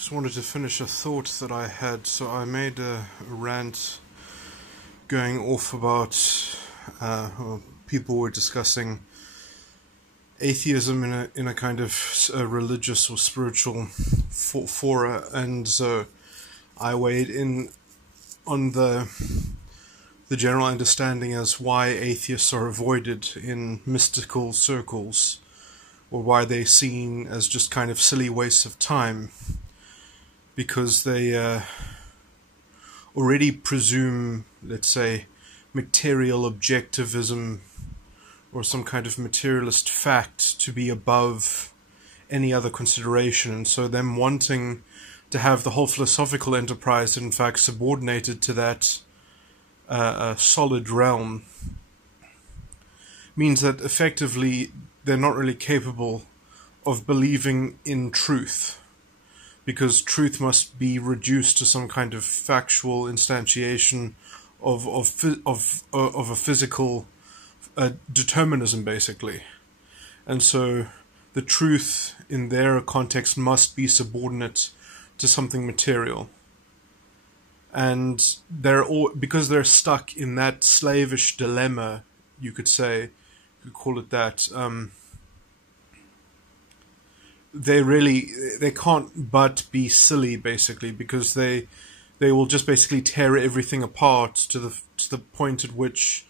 Just wanted to finish a thought that I had. So I made a rant going off about people were discussing atheism in a kind of religious or spiritual fora, and so I weighed in on the general understanding as why atheists are avoided in mystical circles, or why they're seen as just kind of silly wastes of time, because they already presume, let's say, material objectivism or some kind of materialist fact to be above any other consideration, and so them wanting to have the whole philosophical enterprise in fact subordinated to that solid realm means that effectively they're not really capable of believing in truth, because truth must be reduced to some kind of factual instantiation of a physical determinism, basically. And so the truth in their context must be subordinate to something material. And because they're stuck in that slavish dilemma, you could say, you could call it that, they can't but be silly, basically, because they will just basically tear everything apart to the point at which,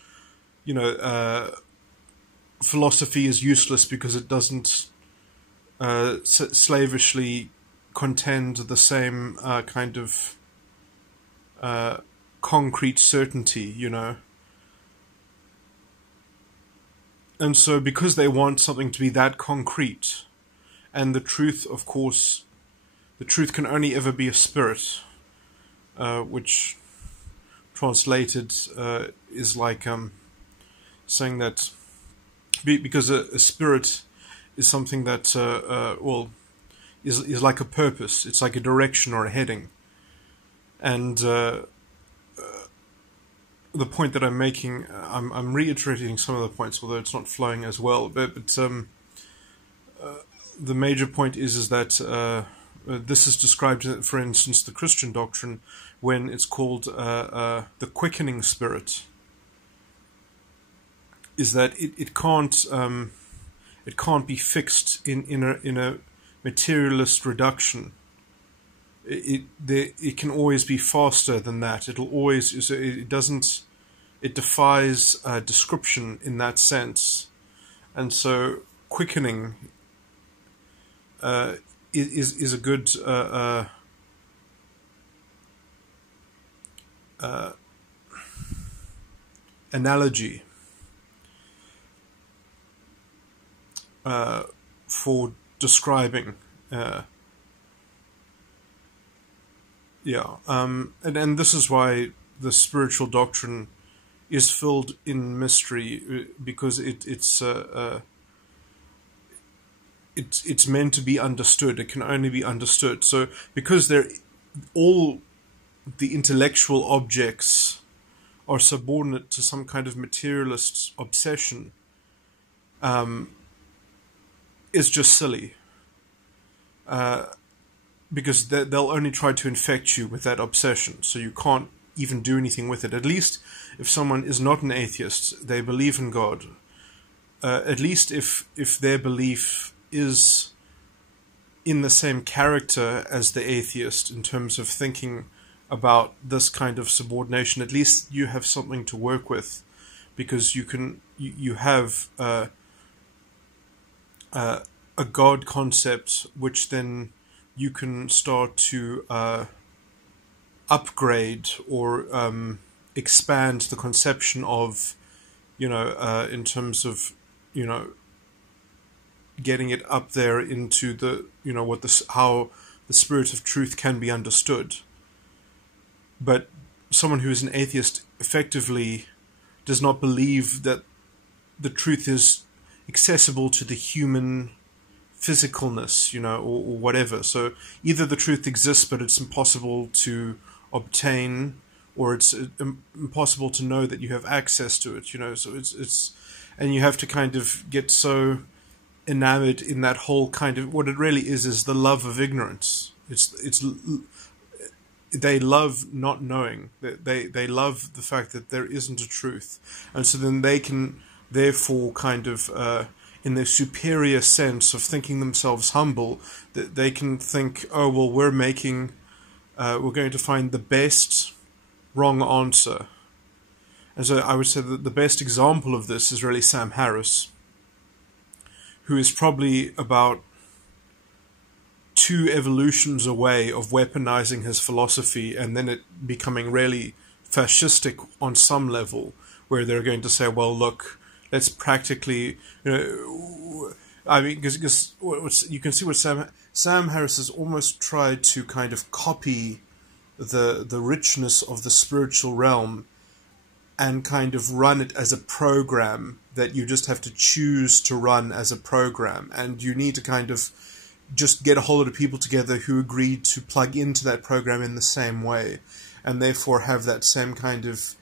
philosophy is useless because it doesn't slavishly contend the same kind of concrete certainty, And so because they want something to be that concrete, and the truth, of course, the truth can only ever be a spirit, which translated is like saying that because a spirit is something that is like a purpose. It's like a direction or a heading. And the point that I'm making, I'm reiterating some of the points, although it's not flowing as well. But the major point is that this is described, for instance, the Christian doctrine, when it's called the quickening spirit. Is that it can't be fixed in a materialist reduction. It can always be faster than that. It defies description in that sense, and so quickening is a good analogy for describing and this is why the spiritual doctrine is filled in mystery, because it's meant to be understood. It can only be understood. So because all the intellectual objects are subordinate to some kind of materialist obsession, is just silly. Because they'll only try to infect you with that obsession, so you can't even do anything with it. At least if someone is not an atheist, they believe in God. At least if their belief is in the same character as the atheist in terms of thinking about this kind of subordination, at least you have something to work with, because you have a God concept which then you can start to upgrade or expand the conception of, in terms of, getting it up there into the, how the spirit of truth can be understood. But someone who is an atheist effectively does not believe that the truth is accessible to the human physicalness, or whatever. So either the truth exists, but it's impossible to obtain, or it's impossible to know that you have access to it, So it's, and you have to kind of get so enamored in that whole kind of, what it really is the love of ignorance. They love not knowing. They love the fact that there isn't a truth, and so then they can therefore kind of in their superior sense of thinking themselves humble, that they can think, oh well, we're going to find the best wrong answer. And so I would say that the best example of this is really Sam Harris, who is probably about 2 evolutions away of weaponizing his philosophy and then it becoming really fascistic on some level, where they're going to say, well, look, let's practically, I mean, because you can see what Sam Harris has almost tried to kind of copy the richness of the spiritual realm and kind of run it as a program that you just have to choose to run as a program, and you need to kind of just get a whole lot of people together who agreed to plug into that program in the same way, and therefore have that same kind of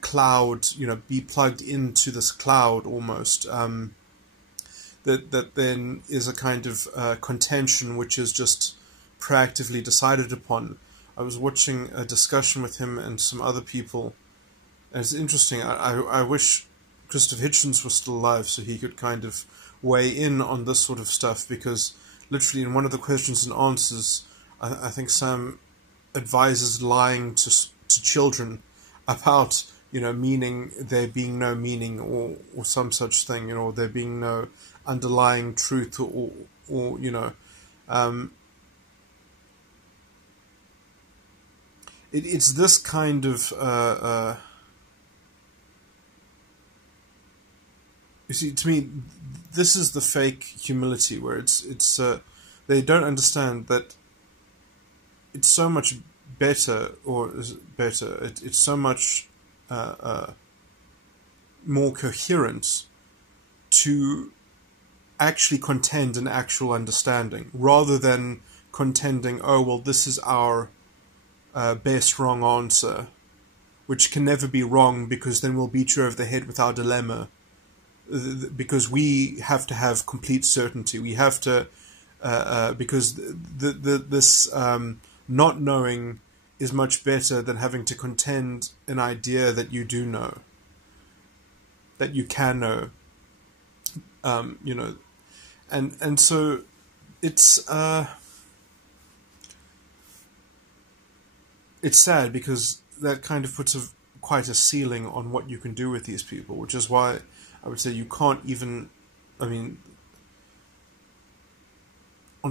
cloud, be plugged into this cloud almost. That then is a kind of contention which is just proactively decided upon. I was watching a discussion with him and some other people, and it's interesting. I wish Christopher Hitchens was still alive so he could kind of weigh in on this sort of stuff, because literally in one of the questions and answers, I think Sam advises lying to children about, meaning, there being no meaning or some such thing, or there being no underlying truth or it's this kind of you see, to me, this is the fake humility, where it's they don't understand that it's so much better, it's so much more coherent to actually contend an actual understanding, rather than contending, oh well, this is our best wrong answer, which can never be wrong, because then we'll beat you over the head with our dilemma. Because we have to have complete certainty. We have to, because this not knowing is much better than having to contend an idea that you do know, that you can know. And so it's sad, because that kind of puts quite a ceiling on what you can do with these people, which is why I would say you can't even, on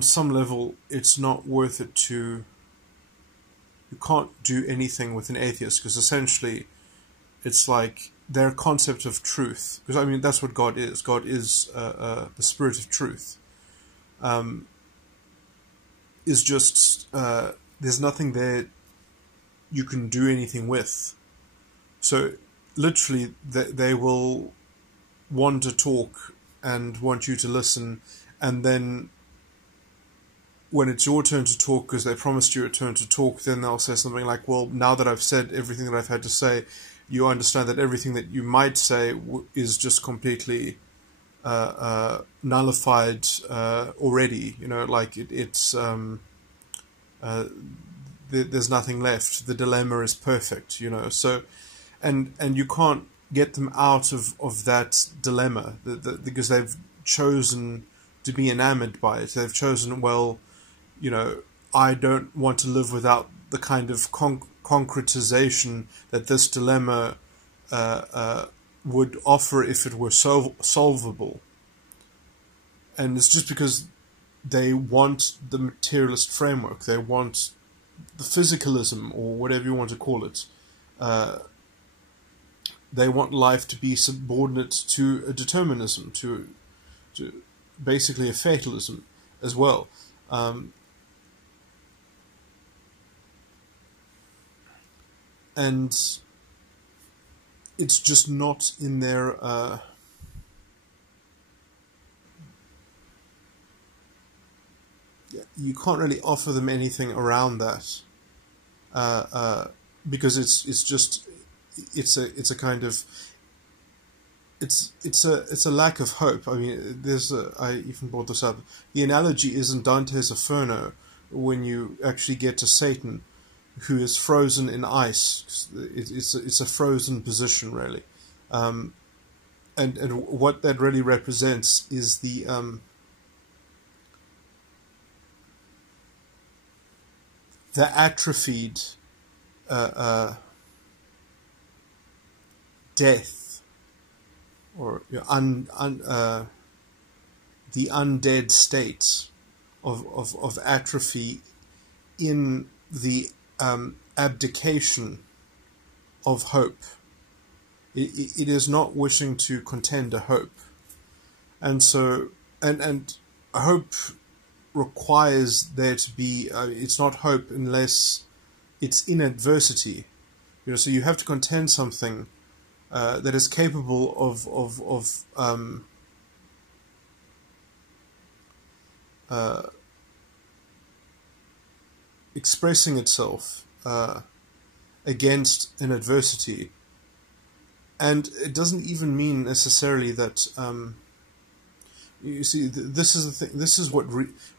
some level, it's not worth it you can't do anything with an atheist, because essentially it's like their concept of truth, because that's what God is. God is the spirit of truth. Is just, there's nothing there you can do anything with. So literally they will want to talk and want you to listen, and then when it's your turn to talk, because they promised you a turn to talk, then they'll say something like, well, now that I've said everything that I've had to say, you understand that everything that you might say is just completely nullified already. There's nothing left. The dilemma is perfect. So, and you can't get them out of that dilemma, because they've chosen to be enamored by it. They've chosen, well, I don't want to live without the kind of concretization that this dilemma would offer if it were solvable. And it's just because they want the materialist framework. They want the physicalism, or whatever you want to call it. They want life to be subordinate to a determinism, to basically a fatalism as well. And it's just not in their you can't really offer them anything around that, because it's a kind of it's a lack of hope. I even brought this up. The analogy is in Dante's Inferno, when you actually get to Satan, who is frozen in ice. It's a frozen position, really. And what that really represents is the atrophied death, or the undead state of atrophy in the abdication of hope. It is not wishing to contend a hope, and so and hope requires there to be. It's not hope unless it's in adversity. So you have to contend something that is capable of expressing itself against an adversity. And it doesn't even mean necessarily that, you see, this is the thing. This is what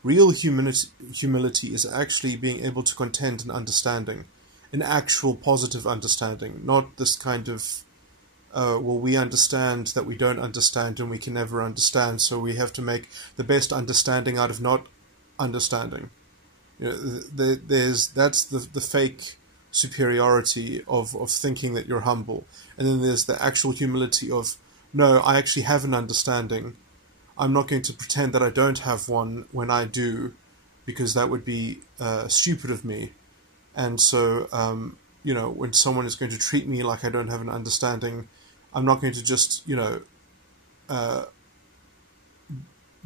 real humility is, actually being able to contend an understanding, an actual positive understanding, not this kind of, well, we understand that we don't understand and we can never understand, so we have to make the best understanding out of not understanding. That's the fake superiority of thinking that you're humble. And then there's the actual humility of, no, I actually have an understanding. I'm not going to pretend that I don't have one when I do, because that would be stupid of me. And so, when someone is going to treat me like I don't have an understanding, I'm not going to just, be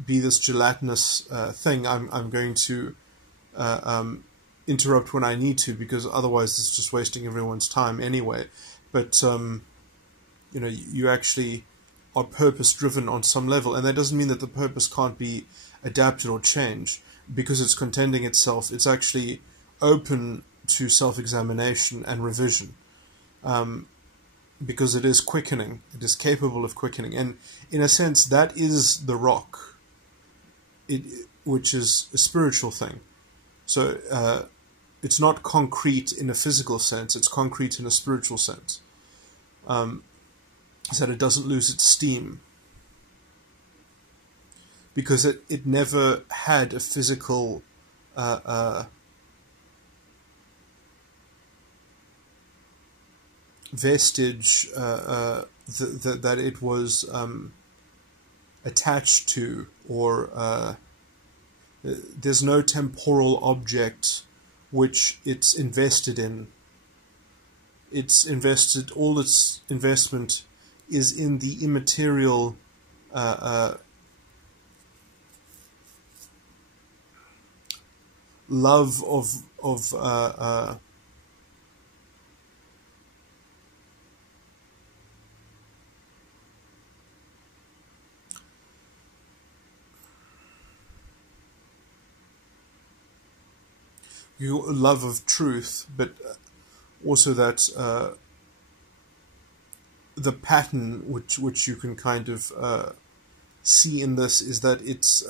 this gelatinous thing. I'm going to interrupt when I need to, because otherwise it's just wasting everyone's time anyway. But you actually are purpose-driven on some level, and that doesn't mean that the purpose can't be adapted or changed because it's contending itself. It's actually open to self-examination and revision, because it is quickening. It is capable of quickening, and in a sense, that is the rock, which is a spiritual thing. So it's not concrete in a physical sense, it's concrete in a spiritual sense. So that it doesn't lose its steam. Because it never had a physical vestige that it was attached to, or there's no temporal object which it's invested in. It's invested, all its investment is in the immaterial love of your love of truth, but also that the pattern which you can kind of see in this is that it's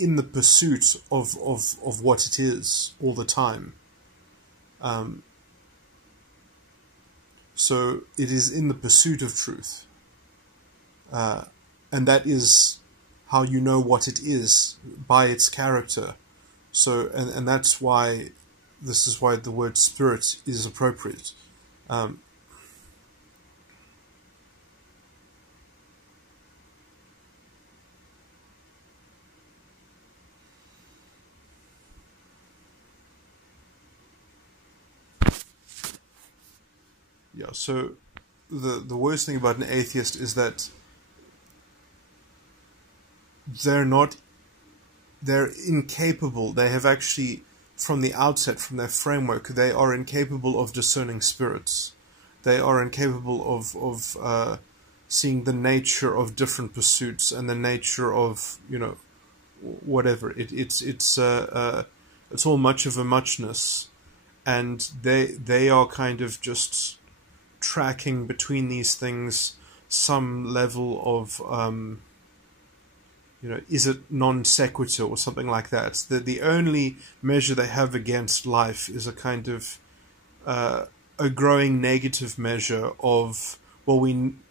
in the pursuit of what it is all the time. So it is in the pursuit of truth, and that is how you know what it is, by its character. So and that's why this is why the word spirit is appropriate. Yeah, so the worst thing about an atheist is that they're incapable. They have actually, from the outset, from their framework, they are incapable of discerning spirits. They are incapable of seeing the nature of different pursuits and the nature of, whatever. It's all much of a muchness, and they are kind of just tracking between these things some level of is it non sequitur or something like that. The only measure they have against life is a kind of a growing negative measure of,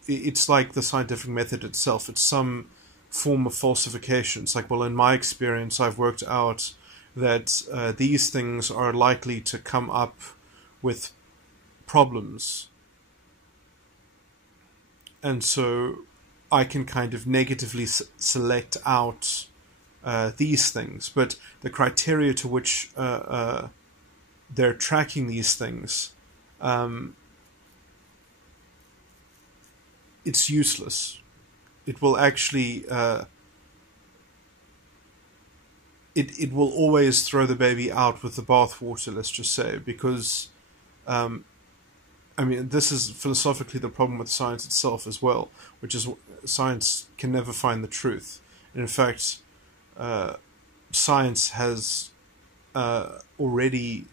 it's like the scientific method itself. It's some form of falsification. It's like, well, in my experience, I've worked out that these things are likely to come up with problems. And so I can kind of negatively select out these things. But the criteria to which they're tracking these things, it's useless. It will actually... It will always throw the baby out with the bathwater, let's just say, because, this is philosophically the problem with science itself as well, which is science can never find the truth. And in fact, science has already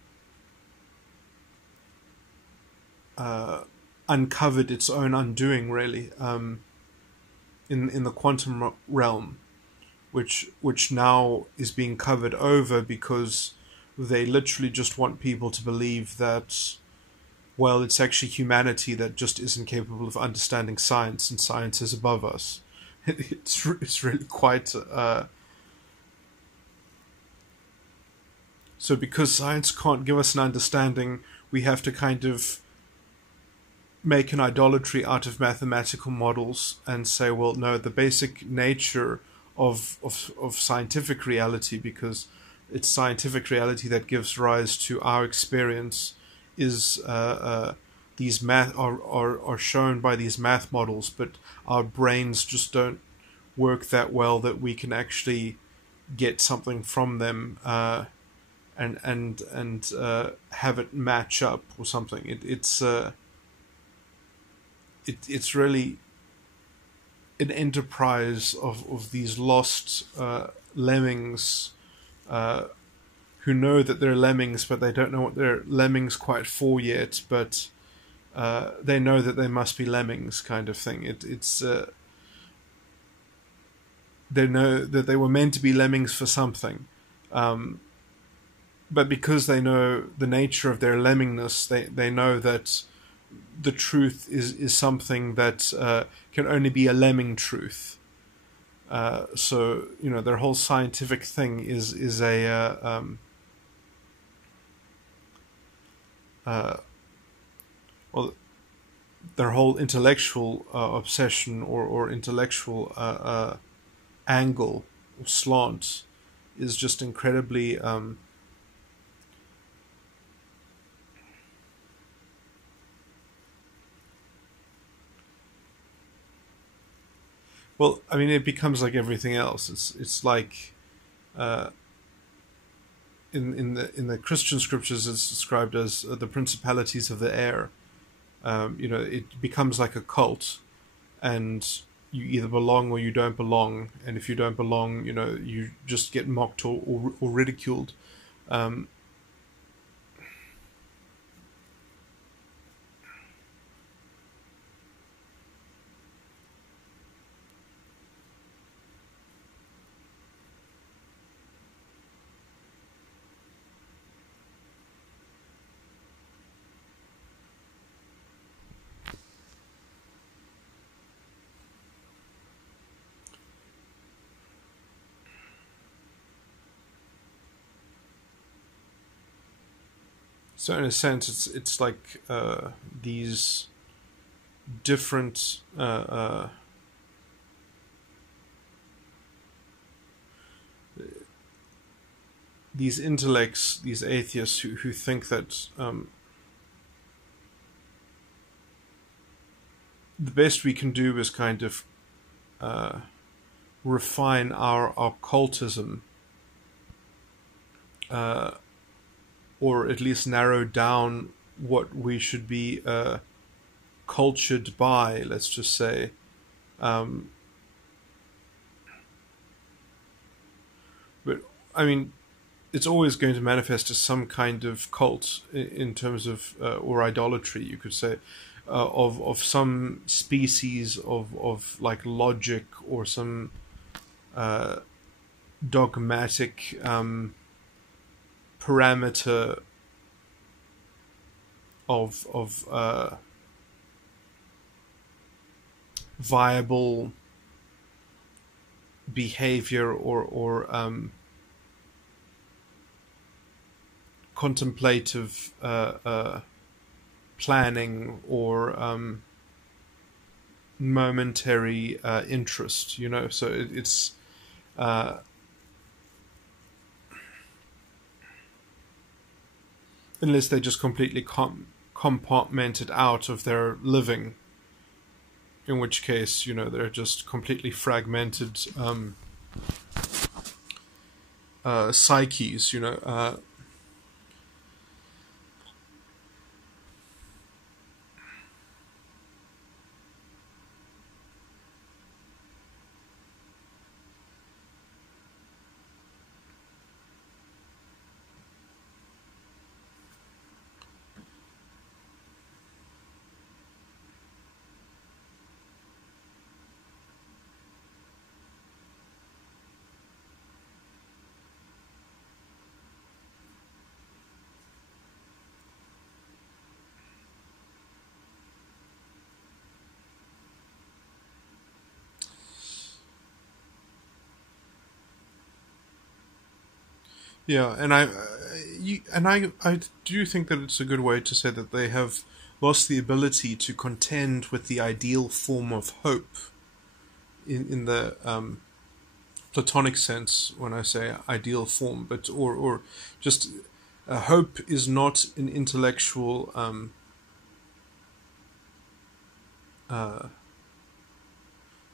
uncovered its own undoing, really, in the quantum realm. Which now is being covered over because they literally just want people to believe that, well, it's actually humanity that just isn't capable of understanding science, and science is above us. It's really quite... So because science can't give us an understanding, we have to kind of make an idolatry out of mathematical models and say, well, no, the basic nature of scientific reality, because it's scientific reality that gives rise to our experience, is these math are shown by these math models, but our brains just don't work that well that we can actually get something from them and have it match up or something. It's really an enterprise of these lost lemmings who know that they're lemmings, but they don't know what they're lemmings quite for yet, but they know that they must be lemmings, kind of thing. They know that they were meant to be lemmings for something, but because they know the nature of their lemmingness, they know that the truth is something that can only be a lemming truth. So their whole scientific thing is their whole intellectual obsession or intellectual angle or slant is just incredibly well, it becomes like everything else. It's like in the Christian scriptures, it's described as the principalities of the air. It becomes like a cult, and you either belong or you don't belong. And if you don't belong, you just get mocked or ridiculed. So in a sense, it's like these different these intellects, these atheists who think that the best we can do is kind of refine our occultism, or at least narrow down what we should be cultured by, let's just say. But it's always going to manifest as some kind of cult in terms of or idolatry, you could say, of some species of like logic or some dogmatic parameter of viable behavior or contemplative planning or momentary interest, you know. So it's unless they just completely compartment it out of their living, in which case, you know, they're just completely fragmented psyches, you know. Yeah, and I do think that it's a good way to say that they have lost the ability to contend with the ideal form of hope in the Platonic sense when I say ideal form, but or just hope is not an intellectual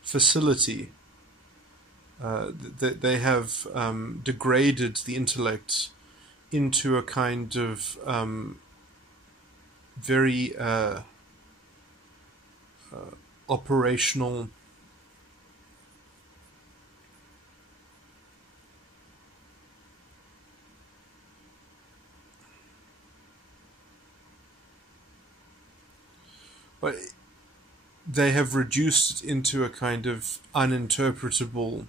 facility. They have degraded the intellect into a kind of very operational but they have reduced it into a kind of uninterpretable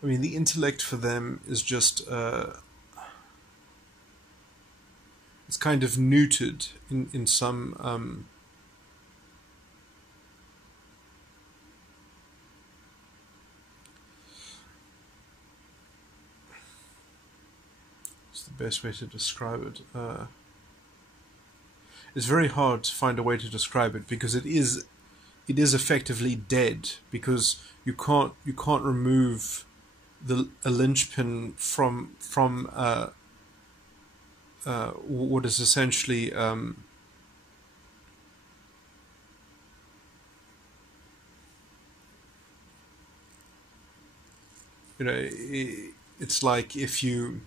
I mean, the intellect for them is just it's kind of neutered in some what's the best way to describe it? It's very hard to find a way to describe it because it is effectively dead, because you can't remove a linchpin from what is essentially you know, it's like if you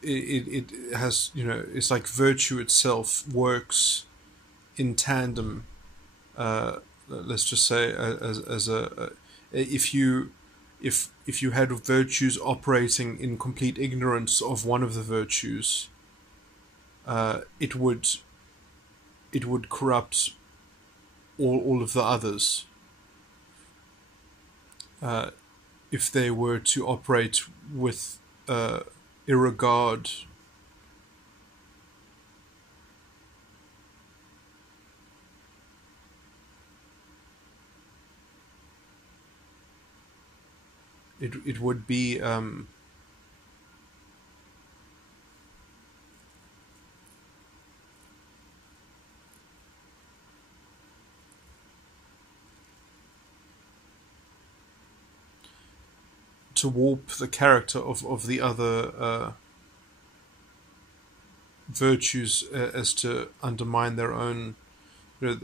it has, you know, it's like virtue itself works in tandem. Let's just say as a if you had virtues operating in complete ignorance of one of the virtues, it would corrupt all of the others. If they were to operate with irregard. It would be to warp the character of the other virtues as to undermine their own, you know,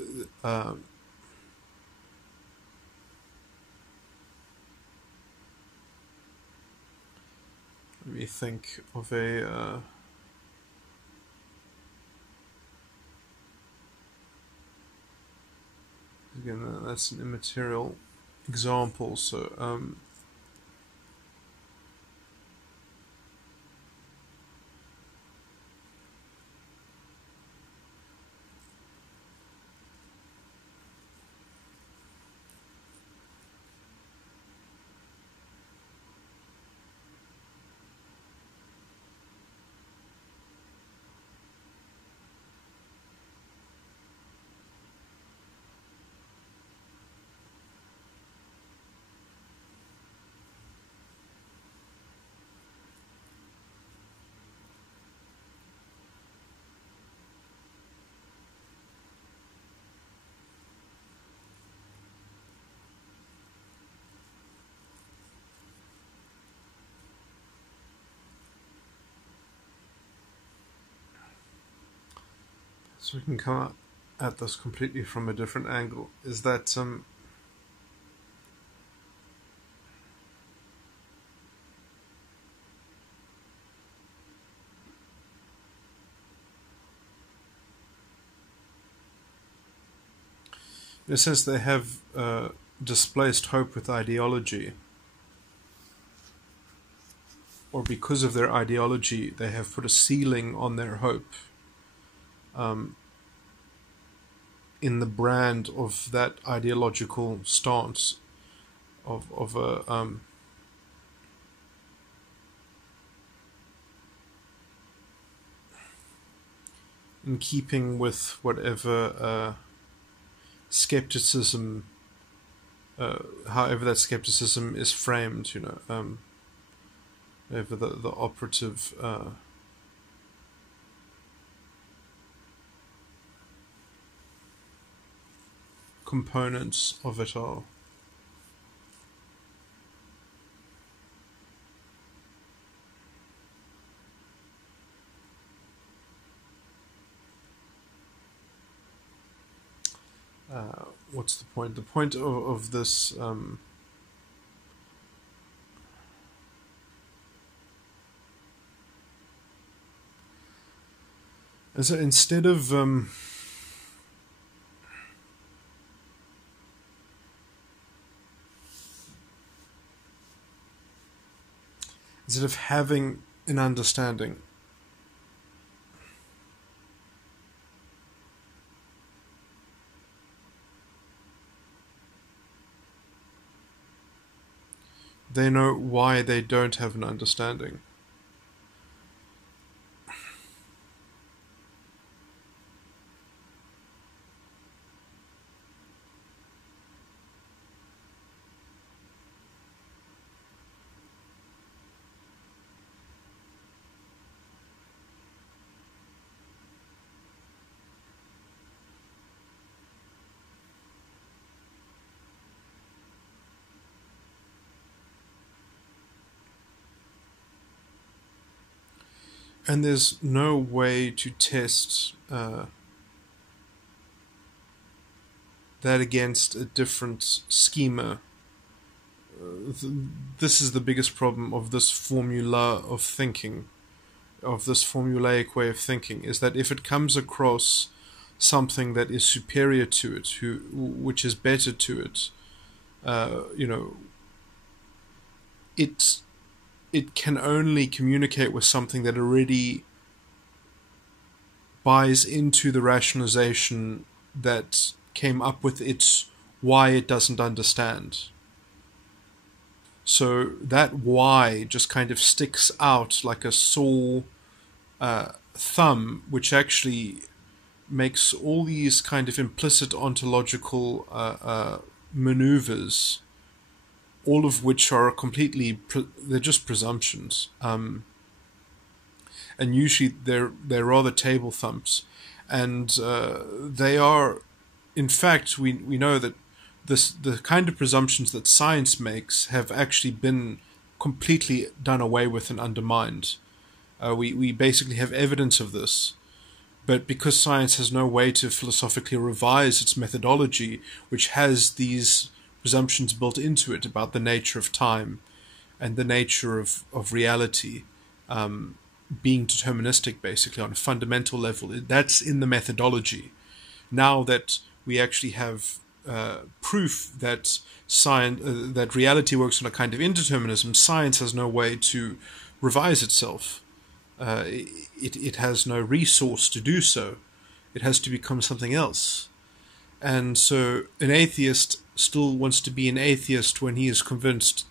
let me think of a again, that's an immaterial example, so So we can come at this completely from a different angle, is that in a sense they have displaced hope with ideology, or because of their ideology they have put a ceiling on their hope in the brand of that ideological stance of a in keeping with whatever skepticism, however that skepticism is framed, whatever the operative components of it all. What's the point? The point of this is that instead of having an understanding, they know why they don't have an understanding. And there's no way to test that against a different schema. This is the biggest problem of this formula of thinking, of this formulaic way of thinking, is that if it comes across something that is superior to it, which is better to it, it can only communicate with something that already buys into the rationalization that came up with its why it doesn't understand. So that why just kind of sticks out like a sore thumb, which actually makes all these kind of implicit ontological maneuvers, all of which are completely, they're just presumptions. And usually they're rather table thumps. And they are, in fact, we know that the kind of presumptions that science makes have actually been completely done away with and undermined. We basically have evidence of this. But because science has no way to philosophically revise its methodology, which has these presumptions built into it about the nature of time and the nature of reality being deterministic, basically, on a fundamental level, that's in the methodology. Now that we actually have proof that that reality works on a kind of indeterminism, science has no way to revise itself. It has no resource to do so. It has to become something else. And so an atheist still wants to be an atheist when he is convinced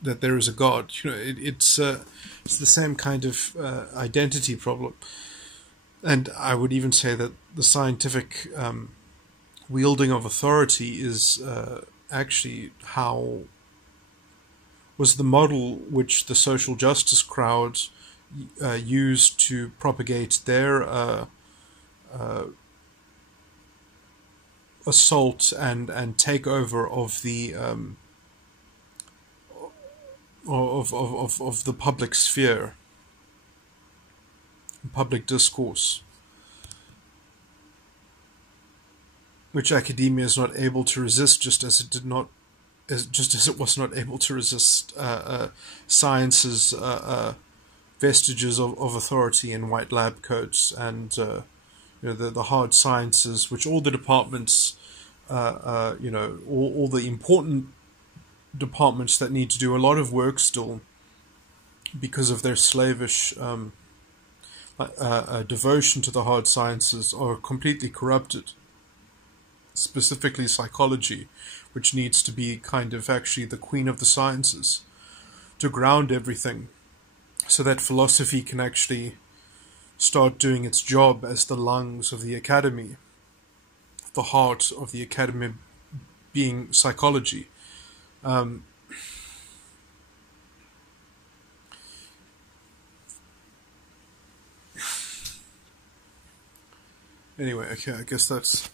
that there is a God. It's the same kind of identity problem. And I would even say that the scientific wielding of authority is actually was the model which the social justice crowd used to propagate their assault and takeover of the of the public sphere, public discourse. which academia is not able to resist, just as it was not able to resist science's vestiges of authority in white lab coats and the hard sciences, which all the departments, all the important departments that need to do a lot of work still because of their slavish devotion to the hard sciences, are completely corrupted. Specifically psychology, which needs to be kind of actually the queen of the sciences to ground everything, so that philosophy can actually start doing its job as the lungs of the academy, the heart of the academy being psychology. Anyway, okay, I guess that's